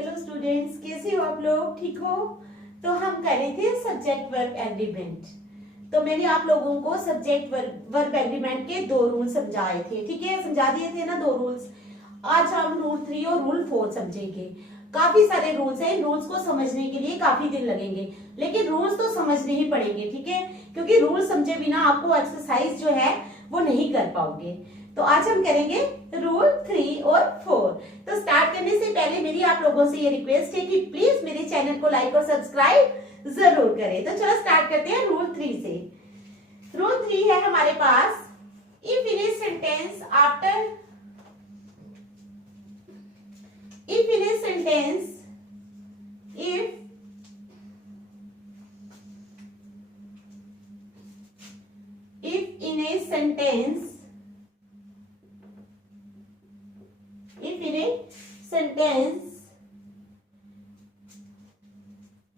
Hello students, कैसे हो आप लोग? ठीक हो? तो हम कर रहे थे सब्जेक्ट वर्ब एग्रीमेंट। तो मैंने आप लोगों को सब्जेक्ट वर्ब एग्रीमेंट के 2 रूल समझाए थे, ठीक है? समझा दिए थे ना 2 रूल्स। आज हम रूल 3 और रूल 4 समझेंगे। काफी सारे रूल्स हैं, रूल्स को समझने के लिए काफी दिन लगेंगे, लेकिन रूल्स तो समझने ही पड़ेंगे, ठीक है? क्योंकि रूल समझे बिना आपको एक्सरसाइज जो है वो नहीं कर पाओगे। तो आज हम करेंगे रूल 3 और 4। तो स्टार्ट करने से पहले मेरी आप लोगों से ये रिक्वेस्ट है कि प्लीज मेरे चैनल को लाइक और सब्सक्राइब जरूर करें। तो चलो स्टार्ट करते हैं रूल 3 से। रूल 3 है हमारे पास, if in a sentence if in a sentence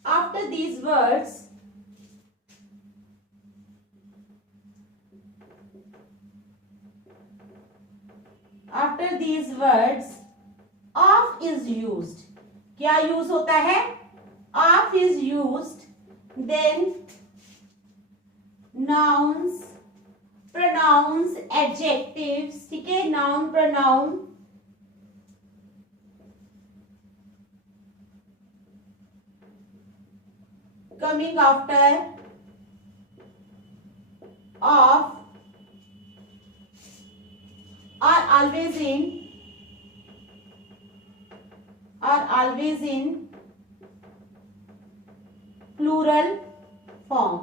after these words of is used, क्या यूज होता है? of is used, then nouns, pronouns, adjectives, ठीक है? noun, pronoun, coming after of are always in plural form,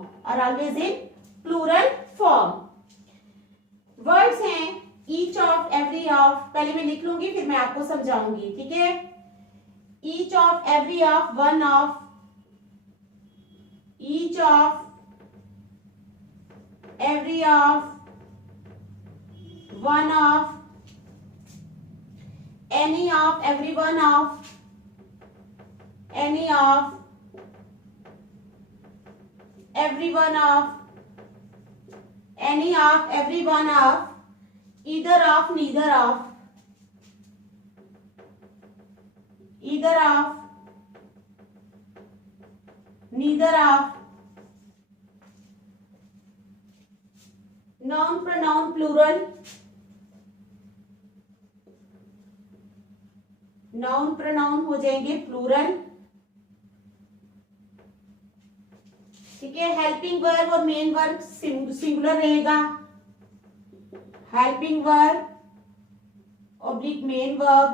words हैं each of, every of, पहले मैं लिख लूंगी फिर मैं आपको समझाऊंगी, ठीक है? each of, every of, one of, each of, every of, one of, any of, every one of, any of, every one of, any of, every one of, either of, neither of, either of, neither of, noun, pronoun, plural, noun pronoun हो जाएंगे plural, ठीक है? Helping verb और main verb singular रहेगा, helping verb oblique main verb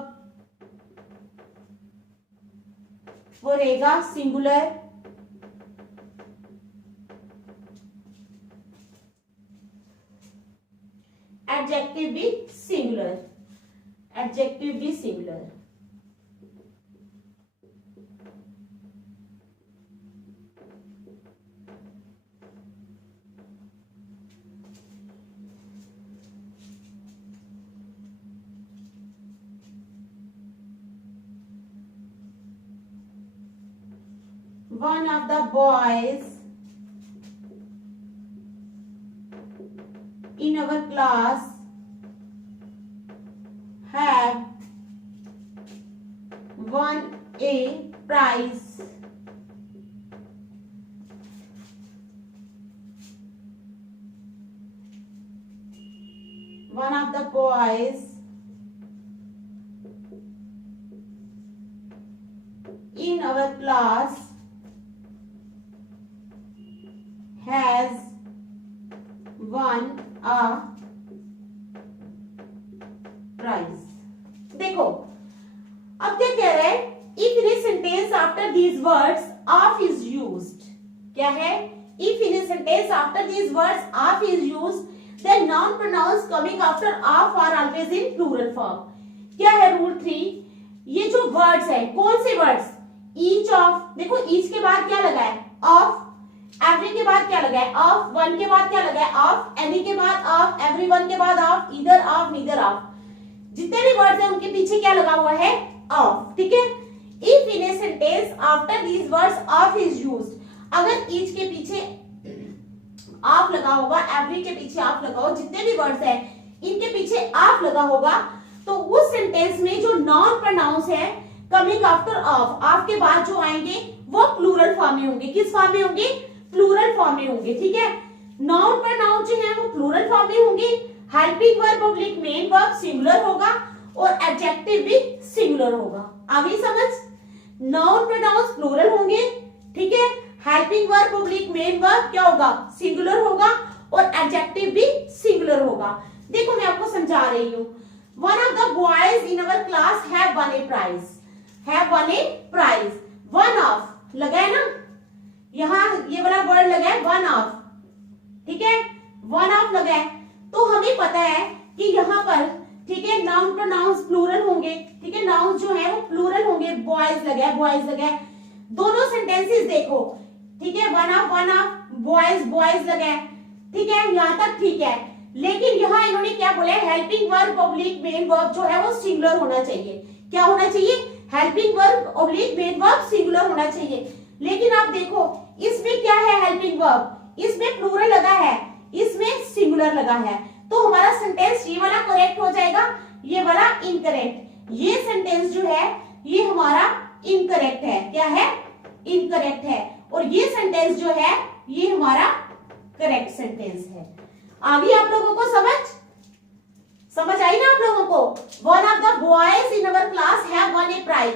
वो रहेगा singular, adjective भी singular, one of the boys in our class have won a prize. One of the boys in our class has won a prize. देखो अब क्या कह रहा है? If in a sentence after these words of is used, क्या है? If in a sentence after these words of is used, then noun pronouns coming after of are always in plural form. क्या है rule 3? ये जो words है, कौन से words? each of, देखो each के बाद क्या लगा है? of, every के बाद क्या लगा है? of, one के बाद क्या लगा है? of, any के बाद of, everyone के बाद of, either of, neither of, जितने भी वर्ड्स हैं उनके पीछे क्या लगा हुआ है? of, ठीक है? if in a sentence after these words of is used, अगर each के पीछे ऑफ लगा होगा, एवरी के पीछे ऑफ लगा होगा, जितने भी वर्ड्स हैं इनके पीछे ऑफ लगा होगा, तो उस सेंटेंस में जो नॉन प्रोनाउंस है कमिंग आफ्टर ऑफ के बाद जो आएंगे वो प्लूरल फॉर्म में होंगे। किस फॉर्म में होंगे? प्लूरल फॉर्म में होंगे। ठीक है, नाउन पर नाउन जो है वो प्लूरल फॉर्म में होंगे, helping verb public main verb singular होगा और एडजेक्टिव भी सिंगुलर होगा। आगे समझ, नाउन प्रोनाउंस प्लूरल होंगे, ठीक है, helping verb public main verb क्या होगा? सिंगुलर होगा और एडजेक्टिव भी सिंगुलर होगा। देखो मैं आपको समझा रही हूं। One of the boys in our class have won a prize, have won a prize, one of लगा है ना, यहां ये वाला वर्ड लगा है वन ऑफ, ठीक है, वन ऑफ लगा है। तो हमें पता है कि यहाँ पर, ठीक है, नाउन प्रोनाउंस प्लूरल होंगे, ठीक है, नाउन जो है वो प्लूरल होंगे, बॉयज लगा है, बॉयज लगा है। दोनों सेंटेंसेस देखो, ठीक है, वन ऑफ बॉयज, बॉयज लगा है, ठीक है, यहां तक ठीक है। लेकिन यहाँ इन्होंने क्या बोला है? Helping verb oblique main verb जो है वो सिंगुलर होना चाहिए। क्या होना चाहिए? Helping verb oblique main verb singular होना चाहिए। लेकिन आप देखो इसमें क्या है? हेल्पिंग वर्ब, इसमें प्लूरल लगा है, इसमें सिंगुलर लगा है। तो हमारा सेंटेंस ये वाला करेक्ट हो जाएगा, ये वाला इनकरेक्ट। ये सेंटेंस जो है ये हमारा इनकरेक्ट है। क्या है? इनकरेक्ट है। और ये सेंटेंस जो है ये हमारा करेक्ट सेंटेंस है। आगे आप लोगों को समझ आई ना आप लोगों को? One of the boys in our class have won a prize,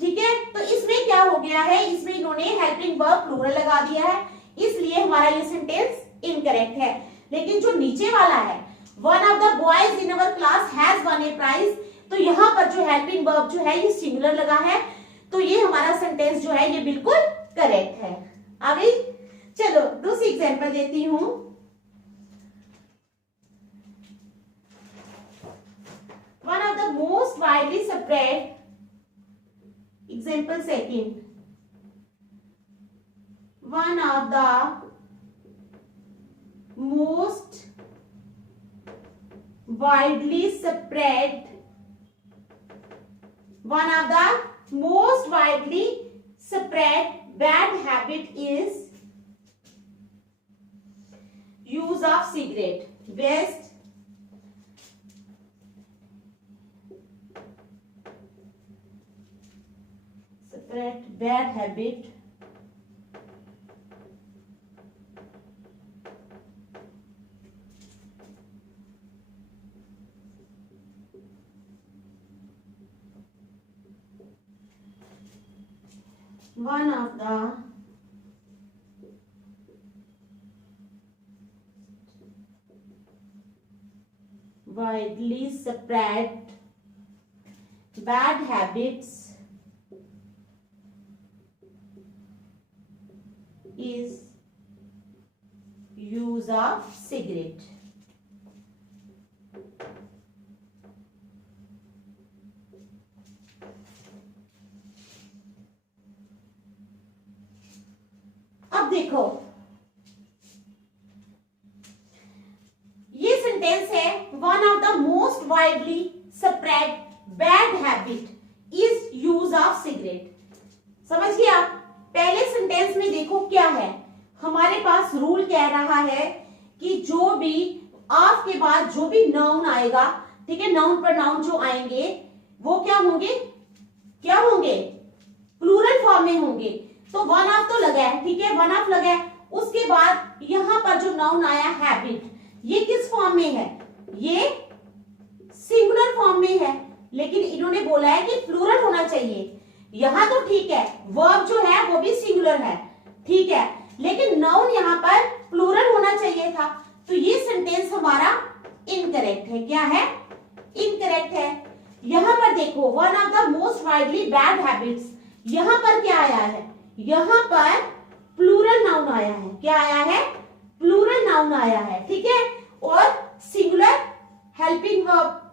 ठीक है। तो इसमें क्या हो गया है? इसमें इन्होंने हेल्पिंग वर्ब प्लूरल लगा दिया है, इसलिए हमारा ये सेंटेंस इनकरेक्ट है। लेकिन जो नीचे वाला है, one of the boys in our class has won a prize, तो यहाँ पर जो हेल्पिंग वर्ब जो है ये सिंगुलर लगा है, तो ये हमारा सेंटेंस जो है ये बिल्कुल करेक्ट है। अभी चलो दूसरी एग्जांपल देती हूं। One of the most widely spread, example second, one of the most widely spread, one of the most widely spread bad habit is use of cigarette. Best spread bad habit one of the widely spread bad habits is use of cigarette. अब देखो ये sentence है, one of the most widely spread bad habit is use of cigarette. समझ गए आप? पहले sentence में देखो क्या है, हमारे पास रूल कह रहा है कि जो भी ऑफ के बाद जो भी नाउन आएगा, ठीक है, नाउन पर नाउन जो आएंगे वो क्या होंगे? क्या होंगे? प्लूरल फॉर्म में होंगे। तो वन ऑफ तो लगा है, ठीक है, वन ऑफ लगा है। उसके बाद यहां पर जो नाउन आया हैबिट, ये किस फॉर्म में है? ये सिंगुलर फॉर्म में है, लेकिन इन्होंने बोला है कि प्लूरल होना चाहिए। यहां तो ठीक है, वर्ब जो है वो भी सिंगुलर है, ठीक है, लेकिन नाउन यहां पर प्लूरल होना चाहिए था। तो ये सेंटेंस हमारा इनकरेक्ट है। क्या है? इनकरेक्ट है। यहां पर देखो one of the most widely bad habits, यहां पर क्या आया है? यहां पर प्लूरल नाउन आया है। क्या आया है? प्लूरल नाउन आया है, ठीक है, और singular helping verb,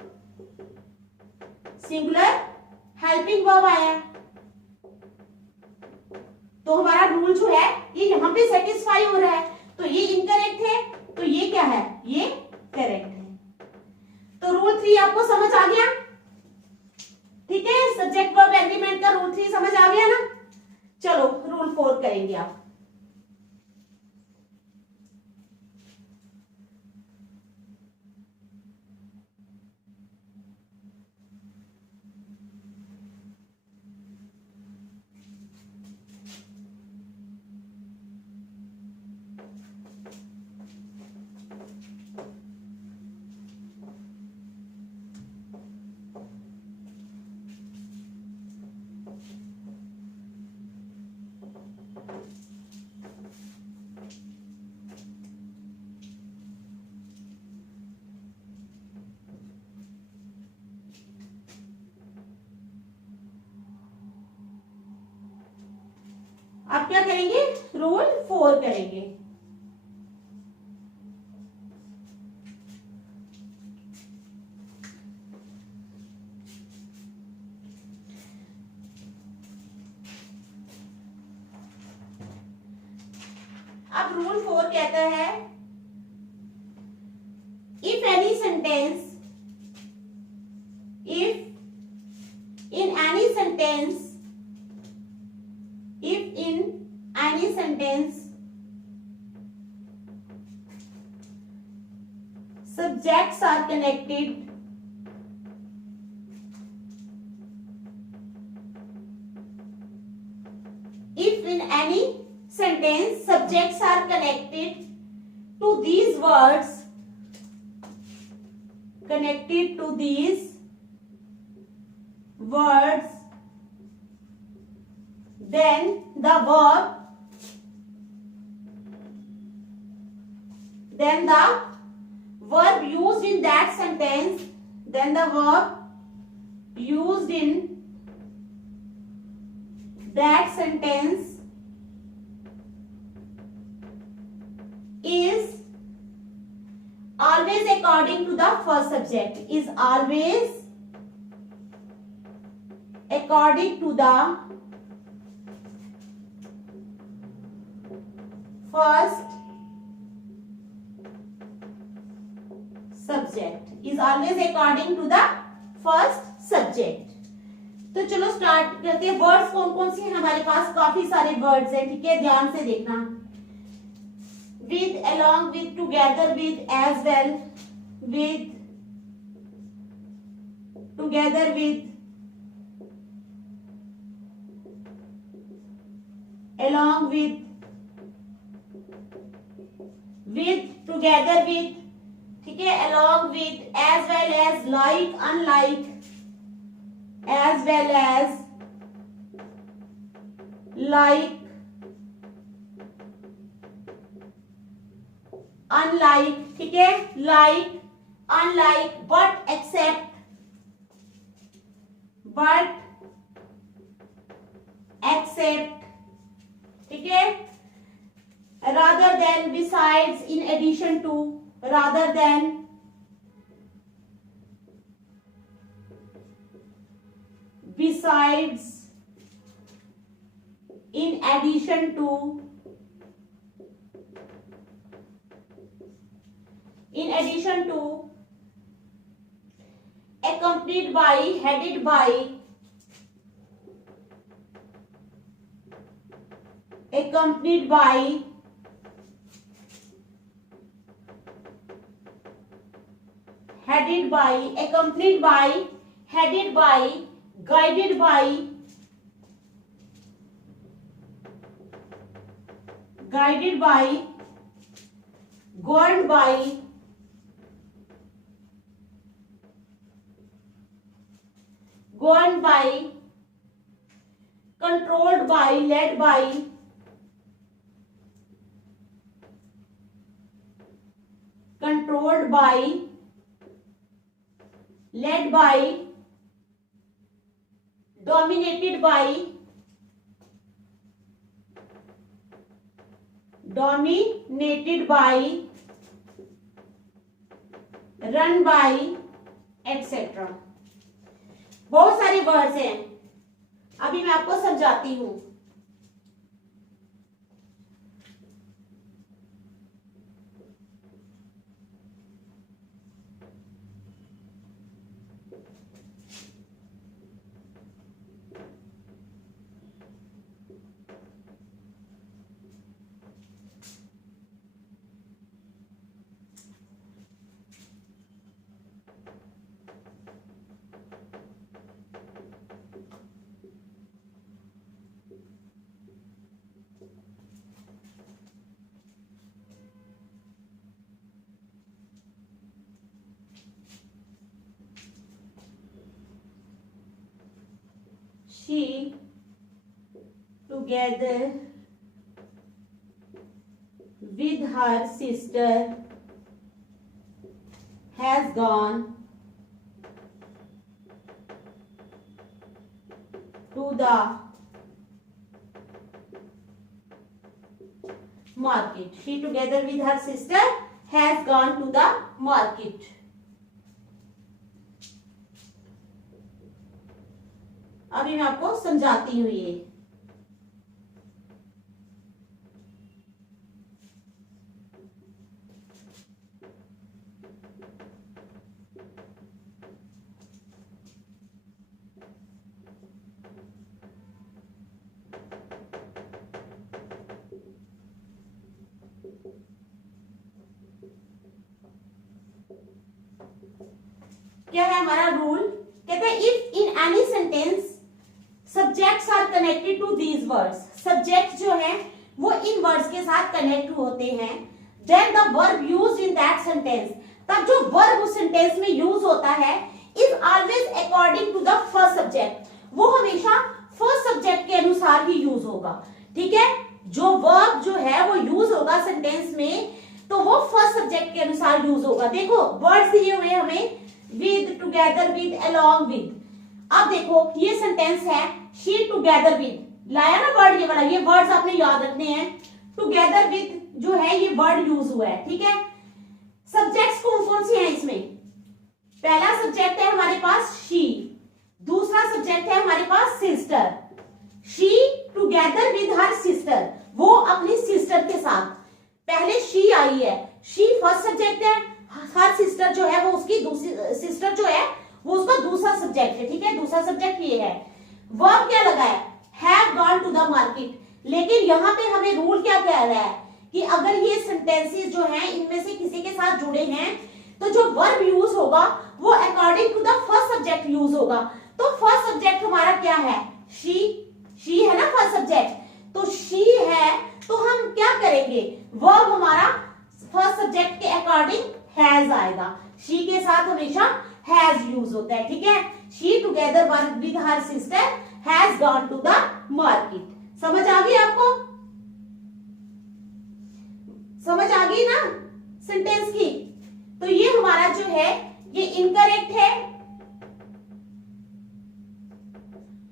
singular helping verb आया। तो हमारा रूल जो है ये यहां पे सेटिस्फाई हो रहा है, तो ये इनकरेक्ट है, तो ये क्या है? ये करेक्ट है। तो रूल 3 आपको समझ आ गया, ठीक है, सब्जेक्ट वर्ब एग्रीमेंट का रूल 3 समझ आ गया ना। चलो रूल 4 करेंगे आप। अब क्या करेंगे, रूल 4 करेंगे। अब रूल 4 कहता है, if any sentence, if in any sentence, if in any sentence subjects are connected, if in any sentence subjects are connected to these words, connected to these words, then the verb used in that sentence, then the verb used in that sentence is always according to the first subject, is always according to the first subject, is always according to the first subject। तो चलो start करते हैं। Words कौन कौन से हैं हमारे पास, काफी सारे वर्ड्स हैं, ठीक है, ध्यान से देखना। with, along with, together with, as well with, together with, along with, together with, ठीक है, along with, as well as, like, unlike, as well as, like, unlike, ठीक है, like, unlike, but except, ठीक है, rather than, besides, in addition to, rather than, besides, in addition to, in addition to, accompanied by, headed by, accompanied by, headed by, accompanied by, headed by, guided by, guided by, governed by, governed by, controlled by, led by, controlled by, led by, dominated by, dominated by, run by, etc। बहुत सारे words हैं, अभी मैं आपको समझाती हूं। She, together with her sister, has gone to the market. She together with her sister has gone to the market. अभी मैं आपको समझाती हूँ ये। क्या है हमारा रूल? कहते हैं if in any sentence subjects are connected to these words, subject जो है वो इन वर्ड्स के साथ कनेक्ट होते हैं, then the verb used in that sentence, तब जो वर्ब उस सेंटेंस में यूज होता है is always according to the first subject, वो हमेशा फर्स्ट सब्जेक्ट के अनुसार ही यूज होगा। ठीक है, जो वर्ब जो है वो यूज होगा सेंटेंस में तो वो फर्स्ट सब्जेक्ट के अनुसार यूज होगा। देखो वर्ड्स दिए हुए हमें with, together with, along with। अब देखो ये सेंटेंस है she together with, लाया ना वर्ड ये वाला, ये वर्ड्स आपने याद रखने हैं। together with जो है ये वर्ड यूज हुआ है। ठीक है, सब्जेक्ट्स कौन कौन से हैं इसमें? पहला सब्जेक्ट है हमारे पास she, दूसरा सब्जेक्ट है हमारे पास sister। she together with her sister, वो अपनी सिस्टर के साथ, पहले she आई है, she फर्स्ट सब्जेक्ट है, हर सिस्टर जो है वो उसकी दूसरी सिस्टर जो है वो उसका दूसरा सब्जेक्ट है। ठीक है, दूसरा सब्जेक्ट ये है। वर्ब क्या लगा है? Have gone to the market. लेकिन यहाँ पे हमें रूल क्या कह रहा है कि अगर ये सेंटेंसेस जो हैं इनमें से किसी के साथ जुड़े हैं तो जो वर्ब यूज होगा वो according to the first subject use होगा। तो फर्स्ट सब्जेक्ट हमारा क्या है? शी है ना फर्स्ट सब्जेक्ट, तो शी है तो हम क्या करेंगे? वर्ब हमारा फर्स्ट सब्जेक्ट के अकॉर्डिंग हैज आएगा, शी के साथ हमेशा हैज यूज होता है। ठीक है, she together with her sister has gone to the market. समझ आ गई आपको? समझ आ गई ना सेंटेंस की? तो ये हमारा जो है ये इनकरेक्ट है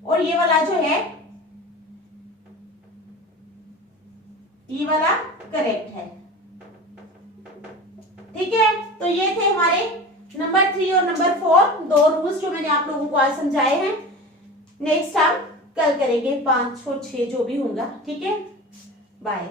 और ये वाला जो है ये वाला करेक्ट है। ठीक है, तो ये थे हमारे नंबर 3 और नंबर 4 दो रूल्स जो मैंने आप लोगों को आज समझाए हैं। नेक्स्ट हम कल करेंगे 5 और 6 जो भी होगा। ठीक है, बाय।